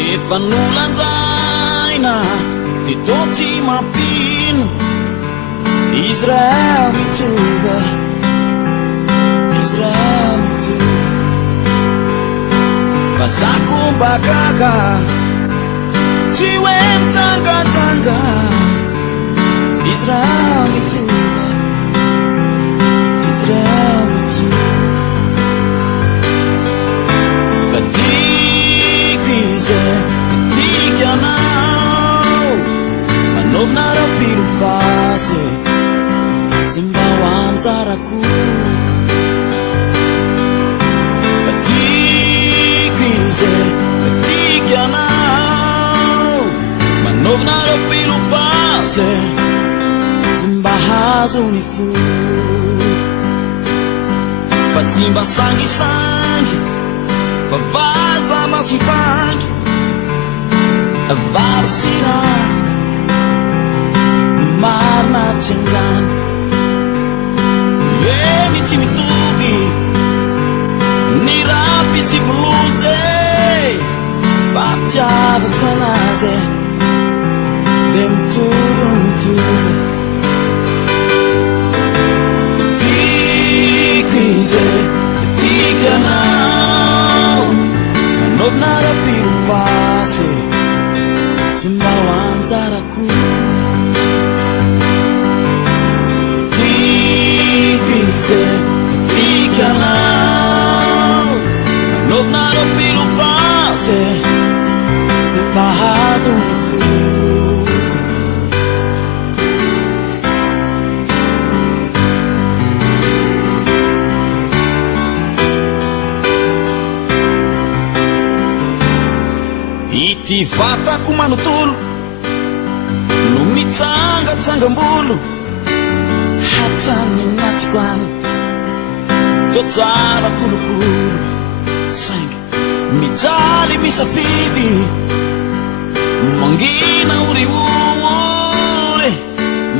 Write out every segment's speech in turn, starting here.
Efa nolanjaina ty tao tsy mampino Israel mitonga Israel mitonga fa zako mbakaka tsy hoe mitsangatsanga Israel mitonga Israel mitonga fa tiako izay tiako anao manovina rapilo fasy zay mba ho anjarako fa tiako izay tiako anao manovina rapilo fasy zay mba hazony fo fa tsy mba sangisangy fa vaza masivangy varsina marina tsy angany eny tsy mitovy ny rapy sy bluze fa fitiavako anazy de mitovy tiako izay tiako anao manovina rapilo fasy zay mba ho anjarako tiako izay tiako anao manovina rapilo fasy zay mba hazony fo ity vatako manotolo no mitsangatsangam-bolo hatrany natiko any to tsara kolokolo saingy mijaly misafidy mangina oriore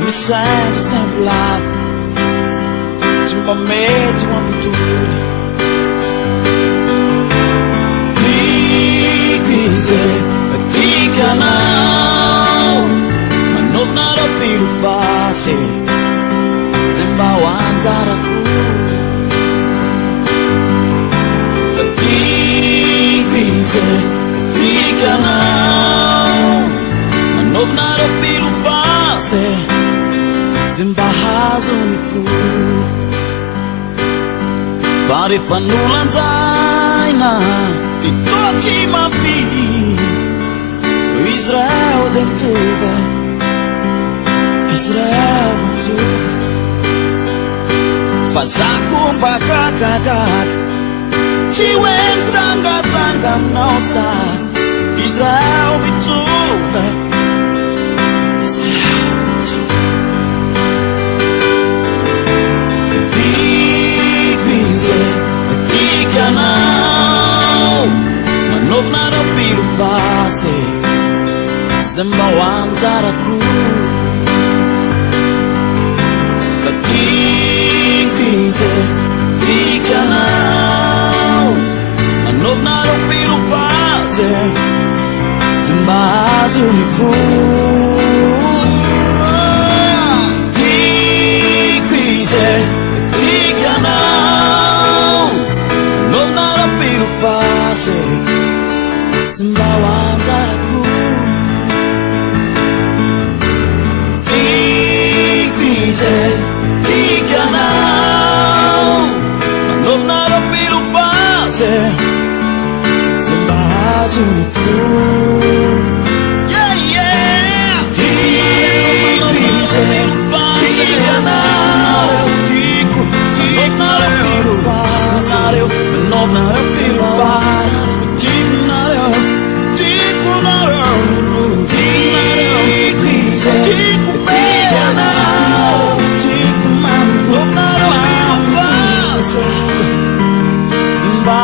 misendrosendro lava tsy mba mety ho ambitory izay tiako anao manovina rapilo fasy zay mba ho anjarako fa tiako izay tiako anao manovina rapilo fasy zay mba hazony fo fa rehefa nolanjaina ty tao tsy mampino Israel de mitovy Israel mitovy fa zako mbakakakaka tsy hoe mitsangatsanga aminao sa Israel mitovy Israel mitovy tiako izay tiako anao manovina rapilo fasy zay mba ho anjarako fa tiako izay tiako anao manovina rapilo fasy zay mba hazony fo tiako izay tiako anao manovina rapilo fasy zay mba ho anjarako izay tiako anao manovina rapilo fasy zay mba hazony fo tiako izay tiako anao tiako manovina rapilo fasy manovina rapilo fasy tiako nareo tiako nareo tiako izay tiako anao tiako manovina rapilo fasy zay mba